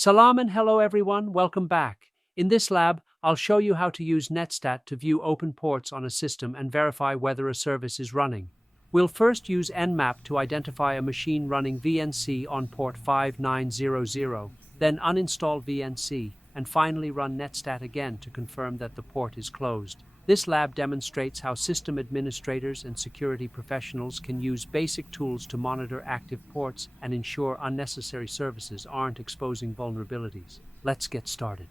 Salam and hello everyone, welcome back. In this lab, I'll show you how to use Netstat to view open ports on a system and verify whether a service is running. We'll first use Nmap to identify a machine running VNC on port 5900, then uninstall VNC, and finally run Netstat again to confirm that the port is closed. This lab demonstrates how system administrators and security professionals can use basic tools to monitor active ports and ensure unnecessary services aren't exposing vulnerabilities. Let's get started.